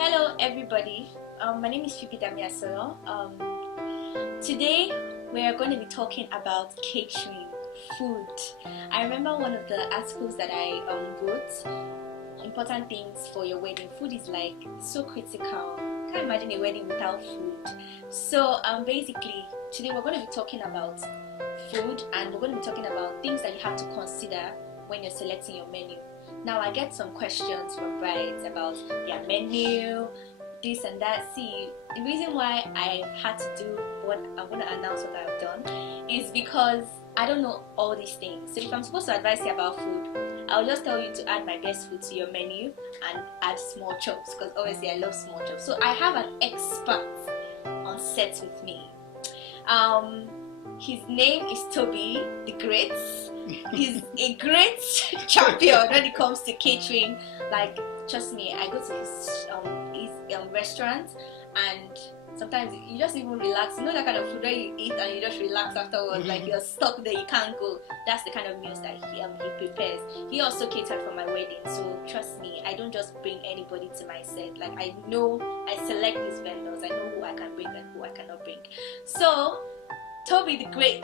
Hello everybody, my name is Phoebe Damiasolo. Today we are going to be talking about catering, food. I remember one of the articles that I wrote, important things for your wedding. Food is like so critical. Can't imagine a wedding without food. So basically today we're going to be talking about food, and we're going to be talking about things that you have to consider when you're selecting your menu. Now I get some questions from brides about their menu, this and that. See, the reason why I had to do what I'm going to announce what I've done is because I don't know all these things. So if I'm supposed to advise you about food, I'll just tell you to add my best food to your menu and add small chops, because obviously I love small chops. So I have an expert on set with me. His name is Toby the Great. He's a great champion when it comes to catering. Like, trust me, I go to his restaurant, and sometimes you just even relax. You know that kind of food where you eat and you just relax afterwards, like you're stuck there, you can't go. That's the kind of meals that he prepares. He also catered for my wedding, so trust me, I don't just bring anybody to my set. Like, I select these vendors. I know who I can bring and who I cannot bring. So Toby the Great,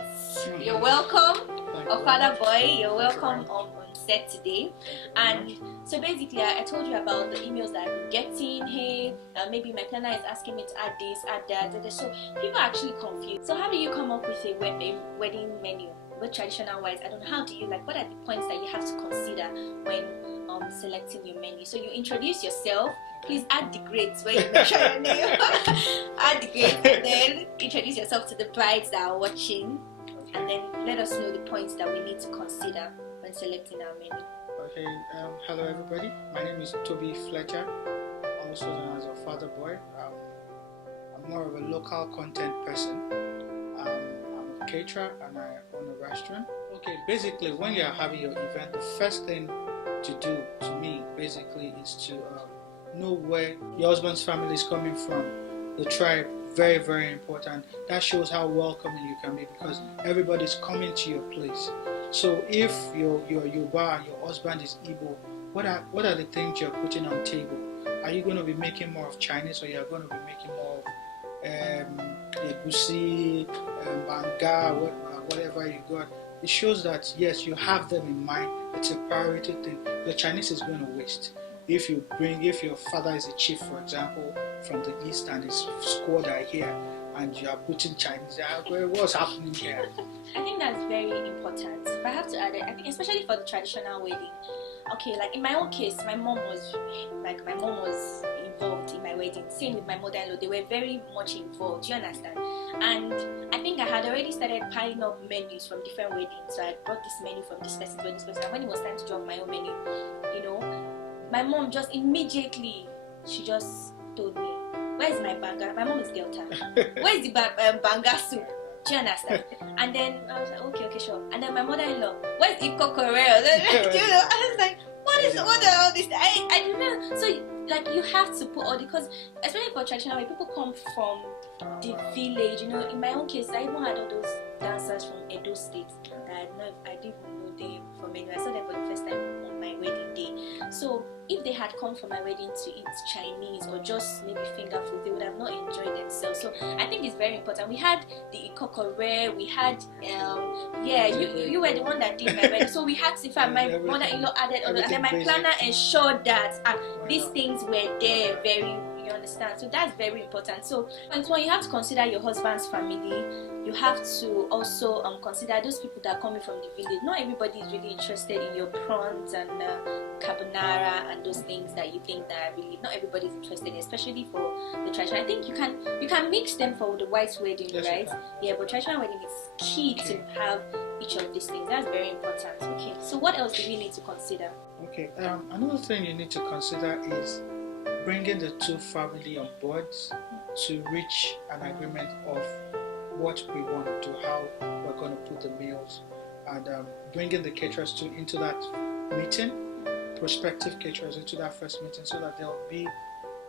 you're welcome. Ofadaboy, you're welcome on set today. And so basically, I told you about the emails that I've been getting. Hey, maybe my planner is asking me to add this, add that. So people are actually confused. So how do you come up with a wedding menu? But traditional wise, I don't know. How do you, like, what are the points that you have to consider when selecting your menu? So you introduce yourself. Please add the grades where you mention your name. Add the grades, and then introduce yourself to the brides that are watching, and then let us know the points that we need to consider when selecting our menu. Okay, hello everybody. My name is Toby Fletcher, also known as Ofadaboy. I'm more of a local content person. I'm a caterer and I own a restaurant. Okay, basically when you're having your event, the first thing to do, to me, basically, is to know where your husband's family is coming from. The tribe, very, very important. That shows how welcoming you can be, because everybody's coming to your place. So if you're Yoruba and your husband is Igbo, what are the things you're putting on table? Are you going to be making more of Chinese, or you're going to be making more of egusi, banga, whatever you got? It shows that yes, you have them in mind. It's a priority thing. The Chinese is going to waste. If your father is a chief, for example, from the east, and his squad are here, and you are putting Chinese, what's happening here? I think that's very important. If I have to add it, I think especially for the traditional wedding. Okay, like in my own case, my mom was involved in my wedding. Same with my mother-in-law, they were very much involved. Do you understand? And I think I had already started piling up menus from different weddings. So I brought this menu from this person to this person. And when it was time to drop my own menu, my mom just immediately, she just told me, where's my banga? My mom is Delta. Where's the banga soup? Do you understand? And then I was like, okay, sure. And then my mother-in-law, where's the cocorel? I was like, what are all this? I didn't know. So like, you have to put all the, because especially for traditional way, people come from the village. In my own case, I even had all those dancers from Edo State that I didn't even know them from anywhere. I saw them for the first time on my wedding day. So if they had come for my wedding to eat Chinese or just maybe finger food, they would have not enjoyed themselves. So I think it's very important. We had the ikokore, we had you were the one that did my wedding, so we had to, in fact, my mother-in-law added all that, and then my planner ensured that these things were there, very, you understand. So that's very important. So when you have to consider your husband's family, you have to also consider those people that are coming from the village. Not everybody is really interested in your prawns and carbonara and those things that you think that are really, not everybody is interested in, especially for the tradition. I think you can mix them for the white wedding, yes, right? Yeah, but traditional wedding is key to have each of these things. That's very important. Okay, so what else do we need to consider? Okay, another thing you need to consider is bringing the two family on board to reach an agreement of what we want to do, how we're going to put the meals, and bringing the caterers into that meeting, prospective caterers into that first meeting, so that there'll be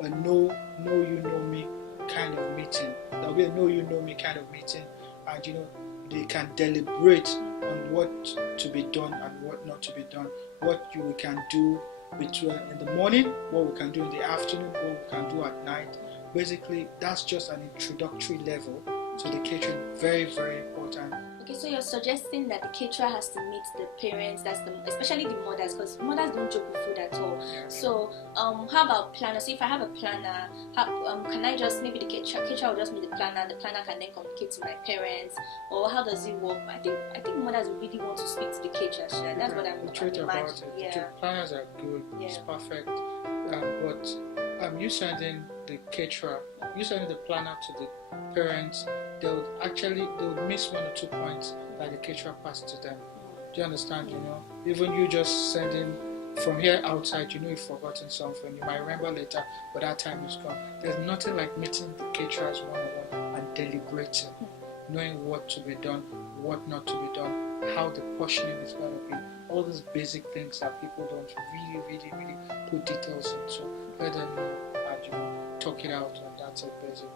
a know you know me kind of meeting. There'll be a know you know me kind of meeting, and they can deliberate on what to be done and what not to be done, what you can do between in the morning, what we can do in the afternoon, what we can do at night. Basically, that's just an introductory level to the catering. Very, very important. Okay, so you're suggesting that the caterer has to meet the parents, especially the mothers, because mothers don't joke with food at all. Yeah. So, how about planner? So if I have a planner, can I just, maybe the caterer will just meet the planner can then communicate to my parents, or how does it work? I think mothers will really want to speak to the caterer. That's what I'm imagining. About it. Yeah. The planners are good. Yeah. It's perfect. But you sending the caterer, you sending the planner to the parents, they would miss 1 or 2 points that the caterer passed to them. Do you understand? You know, even you just sending from here outside, you know you've forgotten something. You might remember later, but that time is gone. There's nothing like meeting the caterers one-on-one and deliberating, knowing what to be done, what not to be done, how the portioning is going to be. All these basic things that people don't really put details into. Let them know and talk it out, and that's it basically.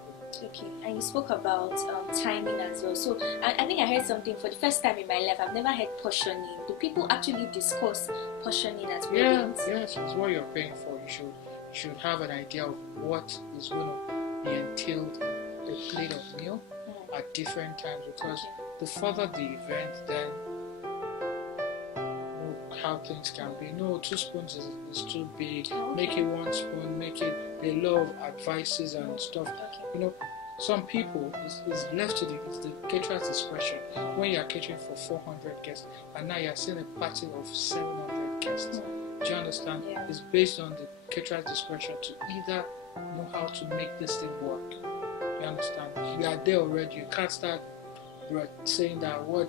Okay, and you spoke about timing as well. So I think I heard something for the first time in my life. I've never heard portioning. Do people actually discuss portioning at weddings? Yes, it's what you're paying for. You should have an idea of what is going to be entailed in a plate of meal at different times, because the further the event, then how things can be. No, 2 spoons is too big. Make it 1 spoon. Make it a lot of advices and stuff. Some people it's left to the caterer's discretion. When you are catering for 400 guests and now you are seeing a party of 700 guests, do you understand? Yeah. It's based on the caterer's discretion to either know how to make this thing work. You understand? We are there already. You can't start saying that why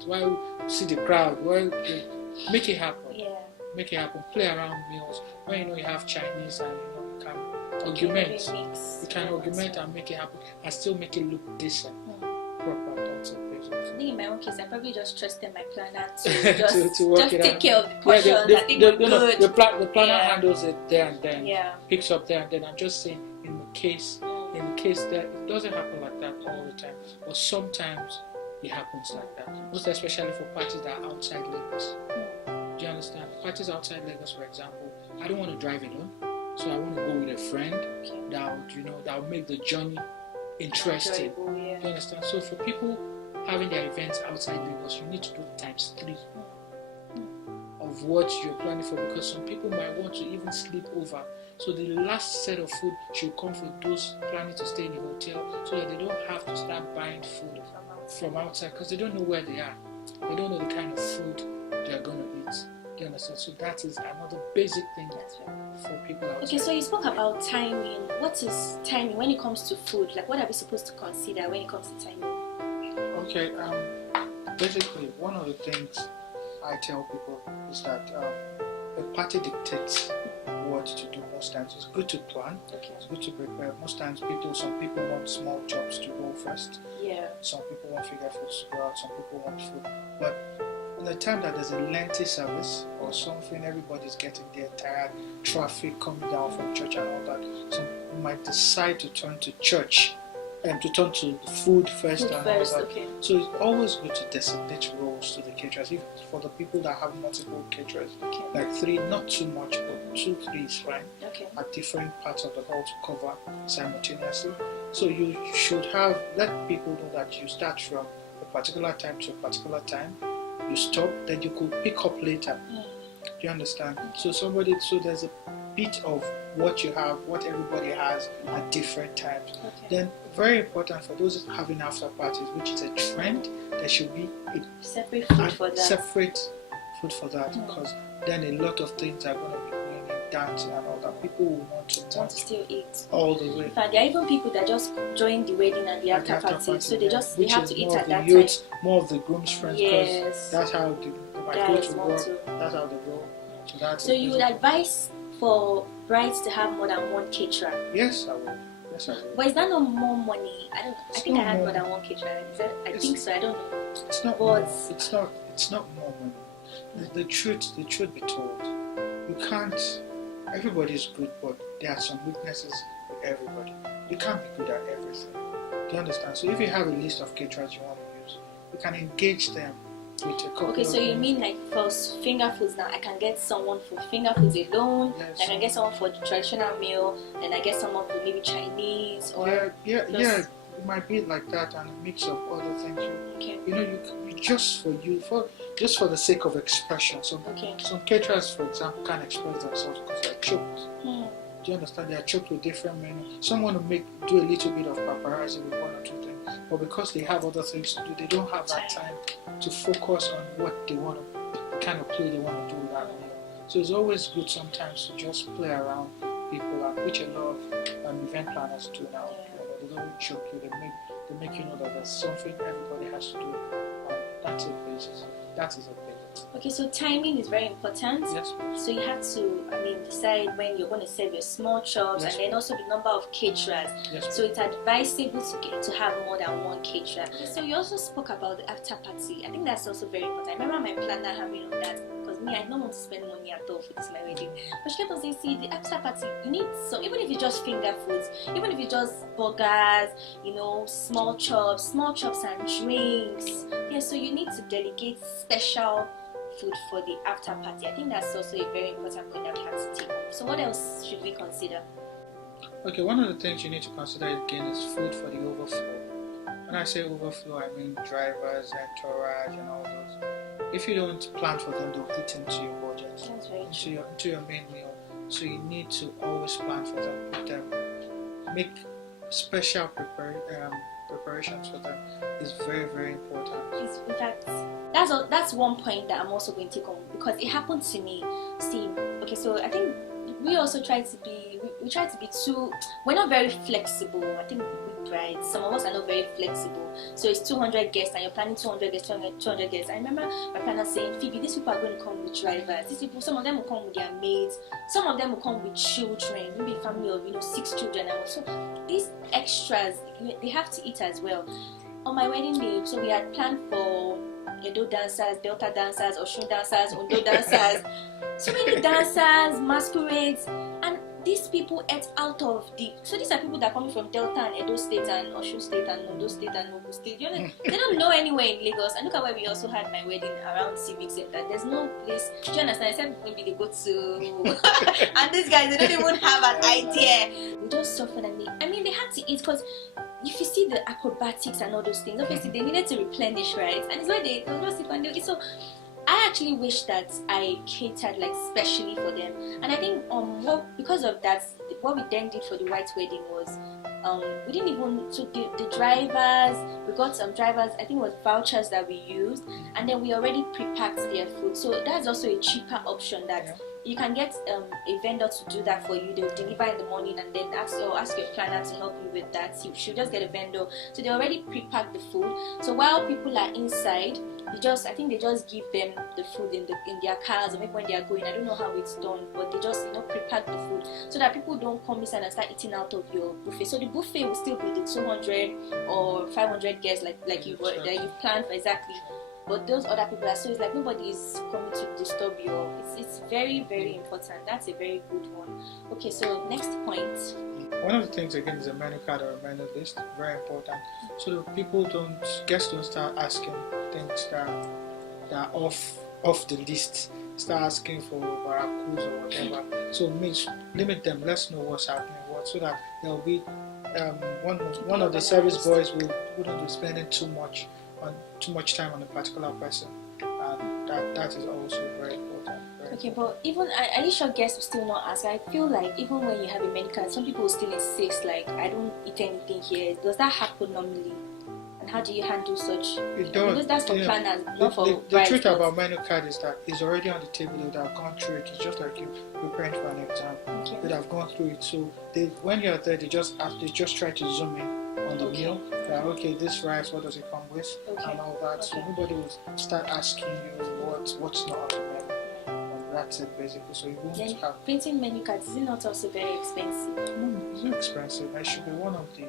see the crowd. Make it happen. Yeah. Make it happen. Play around meals. When you have Chinese and you can augment. You can augment and make it happen and still make it look decent. Proper. That's it basically. I think in my own case, I probably just trusted my planner to just take out. care of the portions. The planner handles it there and then. Yeah. Picks up there and then. I'm just saying in the case that it doesn't happen like that all the time, but sometimes it happens like that. Most especially for parties that are outside Lagos. Do you understand? Parties outside Lagos, for example, I don't want to drive alone, so I want to go with a friend that would make the journey interesting. Enjoyable, yeah. Do you understand? So for people having their events outside Lagos, you need to do times 3 of what you're planning for, because some people might want to even sleep over. So the last set of food should come for those planning to stay in a hotel, so that they don't have to start buying food from outside, because they don't know where they are. They don't know the kind of food they are going to eat. Do you understand? So that is another basic thing for people outside. Okay, so you spoke about timing. What is timing when it comes to food? Like, what are we supposed to consider when it comes to timing? Okay, basically, one of the things I tell people is that a party dictates what to do most times. It's good to plan. Okay. It's good to prepare. Most times, some people want small chops to go first. Yeah. Some people want figure foods to go out. Some people want food. But in the time that there's a lengthy service or something, everybody's getting there tired, traffic coming down from church and all that. So you might decide to turn to church and to turn to food first and all that. Okay. So it's always good to designate roles to the caterers. If for the people that have multiple caterers, like 3, not too much, but 2, 3 is fine. Okay. At different parts of the hall to cover simultaneously. So you should let people know that you start from a particular time to a particular time. You stop, then you could pick up later. Do you understand? So there's a bit of what you have, what everybody has at different times. Okay. Then very important for those having after parties, which is a trend, there should be a separate food for that. Separate food for that, because then a lot of things are going to be going in dancing and all that. People will want to still eat all the way. In fact, there are even people that just join the wedding and the after party, so they have to eat at that youth, time. More of the groom's friends, because that's how they might go to work. That's how they go. So you would advise for brides to have more than one caterer? Yes, I would. But is that not more money? I think I had more than one caterer. I think so. I don't know. It's not. It's not more money. The truth be told, you can't. Everybody is good, but there are some weaknesses with everybody. You can't be good at everything. Do you understand? So if you have a list of caterers you want to use, you can engage them with a couple Okay, so of you mean like for finger foods now, I can get someone for finger foods alone, Yes. I can get someone for the traditional meal, then I get someone for maybe Chinese or yeah. It might be like that, and a mix of other things. You just for the sake of expression. Some caterers, for example, can't express themselves because they're choked. Do you understand? They are choked with different menus. Some want to do a little bit of paparazzi with one or two things, but because they have other things to do, they don't have that time to focus on what they want to, the kind of play they want to do with that meal. So it's always good sometimes to just play around people, and which a lot of event planners do now. They don't choke you. They make you know that there's something everybody has to do. That's it, basically. That is a basic. Okay, so timing is very important. Yes. So you have to, decide when you're going to serve your small chops, and then also the number of caterers. Yes. So it's advisable to have more than one caterer. So you also spoke about the after party. I think that's also very important. I remember my planner having on that, because me, I don't want to spend money at all for this my wedding. But she kept on saying, see, the after party, you need some, even if it's just finger foods, even if it's just burgers, small chops and drinks. Yeah, so you need to delegate special food for the after party. I think that's also a very important point that we have to take on. So what else should we consider? Okay, one of the things you need to consider again is food for the overflow. When I say overflow, I mean drivers, entourage, and all those. If you don't plan for them, they'll eat into your budget, into your main meal. So you need to always plan for them, with them. Make special preparations for them. It's very, very important. In fact, that's one point that I'm also going to take on, because it happened to me. See, okay, so I think we also try to be we're not very flexible. I think with brides, some of us are not very flexible. So it's 200 guests and you're planning 200 guests. I remember my planner saying, Phoebe, these people are going to come with drivers. These people, some of them will come with their maids, some of them will come with children, maybe a family of 6 children. And so these extras, they have to eat as well. On my wedding day, so we had planned for Edo dancers, Delta dancers, Oshun dancers, Ondo dancers, so many dancers, masquerades, and these people ate out of so these are people that are coming from Delta and Edo State and Oshun State and Ondo State and Ogun State. They don't know anywhere in Lagos. And look at where we also had my wedding, around Civic Center. There's no place. Do you understand? Except maybe they go to and these guys, they don't even have an idea. We just suffered, and they had to eat, because if you see the acrobatics and all those things, obviously they needed to replenish, right? And it's where they'll just sit and they'll eat. So I actually wish that I catered specially for them. And I think because of that, what we then did for the white wedding was we didn't even, so the drivers, we got some drivers, I think it was vouchers that we used, and then we already pre-packed their food. So that's also a cheaper option that you can get a vendor to do that for you. They'll deliver in the morning, and then ask your planner to help you with that. You should just get a vendor. So they already pre-pack the food. So while people are inside, I think they just give them the food in their cars, or maybe when they are going. I don't know how it's done, but they just pre-pack the food so that people don't come inside and start eating out of your buffet. So the buffet will still be the 200 or 500 guests like you've planned for exactly. But those other people so it's like nobody is coming to disturb you. It's very, very important. That's a very good one. Okay, so next point. One of the things again is a menu card or a menu list. Very important. So that guests don't start asking things that are off the list. Start asking for baracus or whatever. So limit them. Let's know what's happening. So that there will be one of the service boys wouldn't be spending too much time on a particular person, and that is also very important. Okay, but even are you sure guests will still not ask? I feel like even when you have a menu card, some people will still insist, like, I don't eat anything here. Does that happen normally? And how do you handle such? It does. Because that's for planners, not for the truth about menu card is that it's already on the table. They would have gone through it. It's just like you preparing for an exam. Okay. They'd have gone through it. So when you're there, they just try to zoom in on the meal. Okay, this rice, what does it come with, and all that. So nobody will start asking you what's not on the menu. And that's it basically. So you won't have printing menu cards. Is it not also very expensive? No, it's not expensive. It should be one of the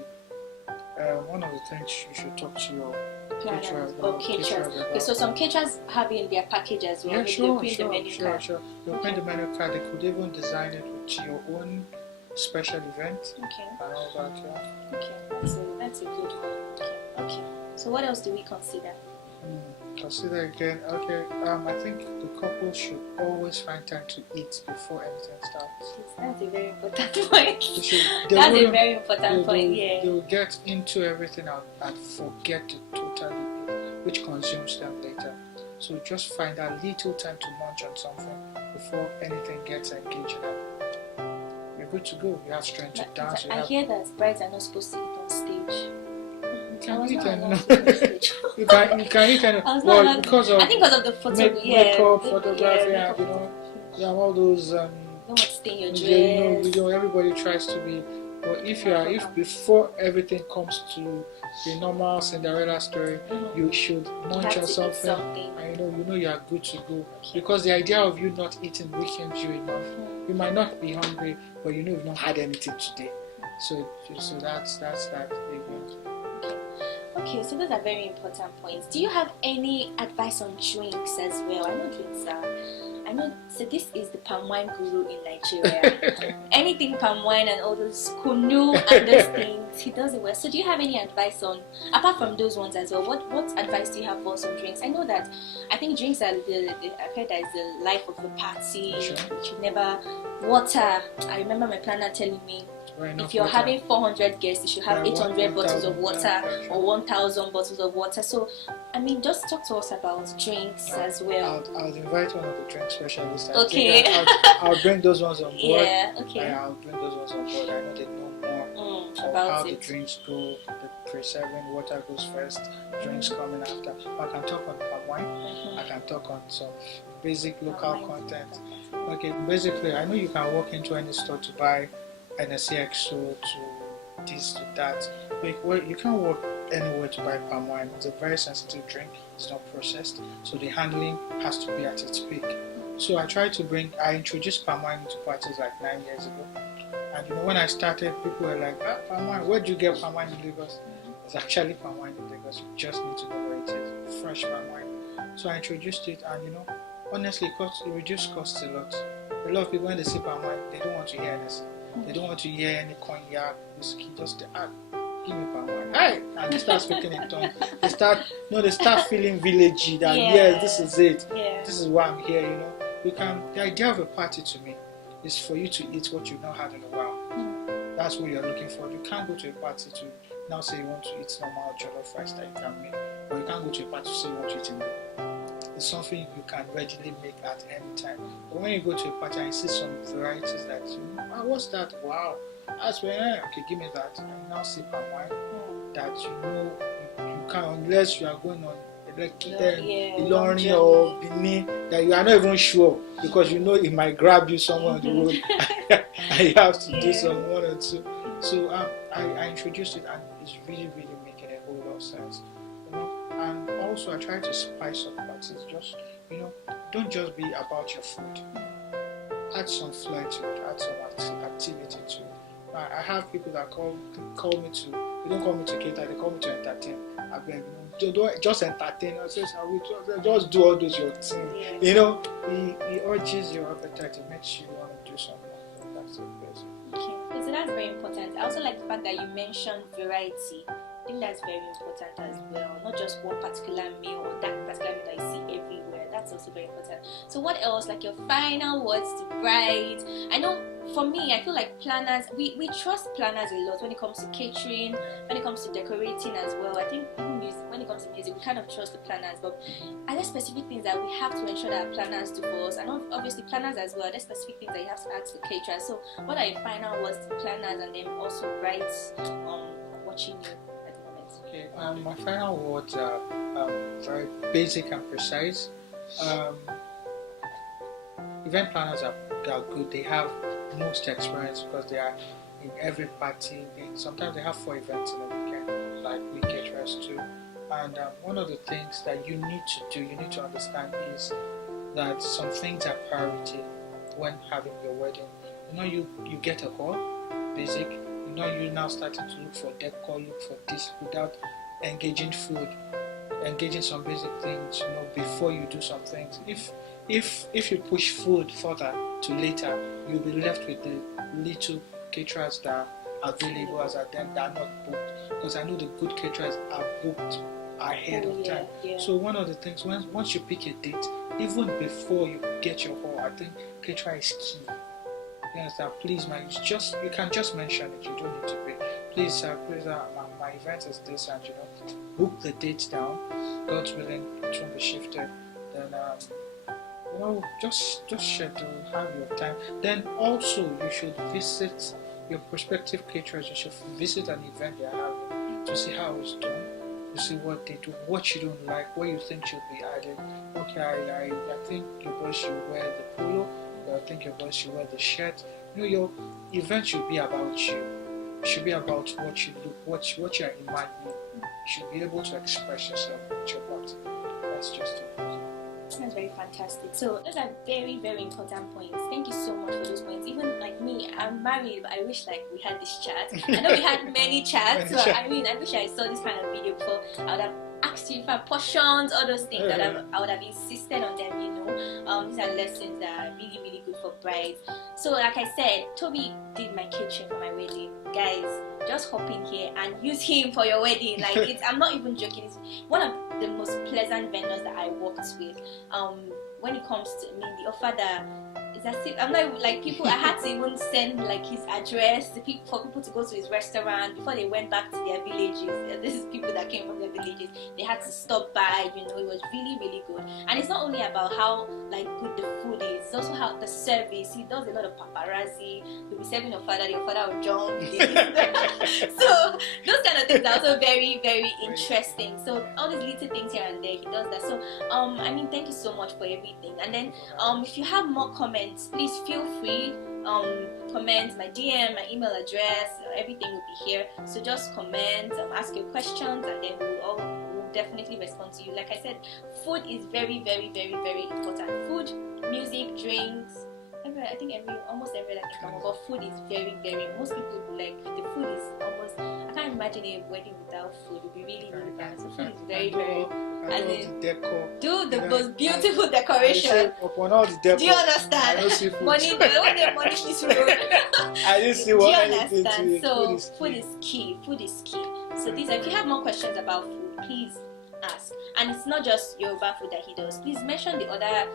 things you should talk to your caterers about. Okay, so some caterers have it in their package as well. Yeah, sure. The menu card. They'll print the menu card. They could even design it with your own special event. Okay. And all that. Yeah. Okay, that's a good one. Okay. So what else do we consider? Consider again. Okay. I think the couple should always find time to eat before anything starts. That's a very important point. They That's a very important point. Yeah. They will get into everything and forget to totally eat, which consumes them later. So just find a little time to munch on something before anything gets engaged in. You're good to go. You have strength to dance. I hear that brides are not supposed to eat on stage. You can eat and you can eat and because of I think because of the makeup, photography, and you have all those. You don't want to stay in your dress. Everybody tries to be. But if before everything comes to the normal Cinderella story, you should munch on something, and you are good to go. Because the idea of you not eating weakens you enough. You might not be hungry, but you've not had anything today. So that's that event. Okay, so those are very important points. Do you have any advice on drinks as well? So this is the palm wine guru in Nigeria. Anything palm wine and all those kunu and those things, he does it well. So do you have any advice on, apart from those ones as well, what advice do you have for some drinks? I think drinks are I've heard that is the life of the party. Sure. You should never, water. I remember my planner telling me, if you're having 400 guests, you should have 800 bottles of water or 1,000 bottles of water. So, just talk to us about drinks as well. I'll invite one of the drink specialists. Okay. I'll bring those ones on board. Yeah, okay. I'll bring those ones on board. I know they know more about how the drinks go, the pre-serving, water goes first, drinks coming after. I can talk on palm wine. I can talk on some basic local content. Okay, basically, I know you can walk into any store to buy NSCXO to this to that. You can't walk anywhere to buy palm wine. It's a very sensitive drink. It's not processed, so the handling has to be at its peak. So I introduced palm wine into parties like 9 years ago. And when I started, people were like, palm wine, where do you get palm wine in Lagos? It's actually palm wine in Lagos. You just need to know where it is. Fresh palm wine. So I introduced it, and honestly, it reduced costs a lot. A lot of people, when they see palm wine, they don't want to hear anything. They don't want to hear any cognac, whiskey, just give me palm wine. Hey! And they start speaking in tongues. They start feeling villagey that yes, this is it. Yeah. This is why I'm here, the idea of a party to me is for you to eat what you've not had in a while. That's what you're looking for. You can't go to a party to now say you want to eat normal jollof rice that you can make. Or you can't go to a party to say you want to eat in. It's something you can readily make at any time. But when you go to a party and you see some varieties that what's that? Wow. That's when okay, give me that. And you now see palm wine that you can't, unless you are going on Ilorin or Benin, that you are not even sure, because it might grab you somewhere on the road and you have to do some one or two. So I introduced it, and it's really, really making a whole lot of sense. And also I try to spice up parties. Just don't just be about your food. Add some flair to it. Add some activity to it. I have people that call me to. They don't call me to cater. They call me to entertain. I beg, don't just entertain. I say, just do all those your thing. Yeah. It urges your appetite. It makes you want to do something. That's the best. Okay, so that's very important. I also like the fact that you mentioned variety. I think that's very important as well. Not just one particular meal or that particular meal that you see everywhere. That's also very important. So what else? Like your final words to brides? I know for me, I feel like planners, we trust planners a lot when it comes to catering, when it comes to decorating as well. I think even music, when it comes to music, we kind of trust the planners. But are there specific things that we have to ensure that our planners do for us? And obviously planners as well, are there specific things that you have to ask the caterers? So what are your final words to planners and then also brides watching you? Okay, my final words are very basic and precise. Event planners are good. They have most experience because they are in every party. Sometimes they have 4 events in a weekend, like we caterers too. And one of the things that you need to understand is that some things are priority when having your wedding. You get a hall, basic. You're now starting to look for decor, look for this without engaging food, engaging some basic things, before you do some things. If you push food further to later, you'll be left with the little caterers that are available as at then that are not booked. Because I know the good caterers are booked ahead of time. Yeah. So one of the things, once you pick a date, even before you get your hall, I think caterer is key. You understand? Please, man, you can just mention it. You don't need to pay. Please, my event is this, and book the date down. God's willing, it won't be shifted. Then just schedule, have your time. Then also you should visit your prospective caterers. You should visit an event they're having to see how it's done, to see what they do, what you don't like, what you think should be added. Okay, I think your boys should wear the polo, or I think your boys should wear the shirt. Your event should be about you. It should be about what you look, what you're imagining. You should be able to express yourself with your body. That's just it. That's very fantastic. So those are very, very important points. Thank you so much for those points. Even like me, I'm married, but I wish like we had this chat. I know we had many chats, but I wish I saw this kind of video before. I would have asked you for portions, all those things. I would have insisted on them. These are lessons that are really, really good for brides. So like I said, Toby did my kitchen for my wedding. Guys, just hop in here and use him for your wedding. Like I'm not even joking. It's one of the most pleasant vendors that I worked with. When it comes to the Ofada, it's as if I'm not like people. I had to even send like his address for people to go to his restaurant before they went back to their villages. This is people that came from their villages. They had to stop by. It was really, really good. And it's not only about how like good the food is. It's also how the service. He does a lot of paparazzi. He'll be serving Ofada. The Ofada will jump. So those kind of things are also very, very interesting. So all these little things here and there, he does that. So thank you so much for everything. And then if you have more comments, please feel free. Comment, my DM, my email address, everything will be here. So just comment, ask your questions, and then we'll definitely respond to you. Like I said, food is very, very, very, very important. Food, music, drinks. I think almost every other thing. But food is very, very. Most people like the food is almost. I can't imagine a wedding without food. It would be really, really bad. So food is very, very. Do the most beautiful decoration. Upon all the decor, do you understand? I don't see food. Money is road. I didn't see what do you understand? So food is key. Food is key. So these, if you have more questions about food, please ask. And it's not just Yoruba food that he does. Please mention the other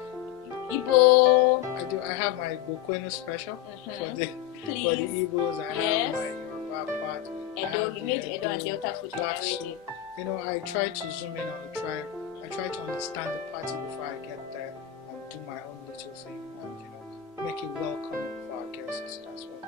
Igbo. I have my Bokweno special for the Please. Igbos. I have my Yoruba part. Edo, you made Edo and Delta food for my wedding. I try to zoom in on the tribe. I try to understand the party before I get there and do my own little thing and make it welcoming for our guests. That's what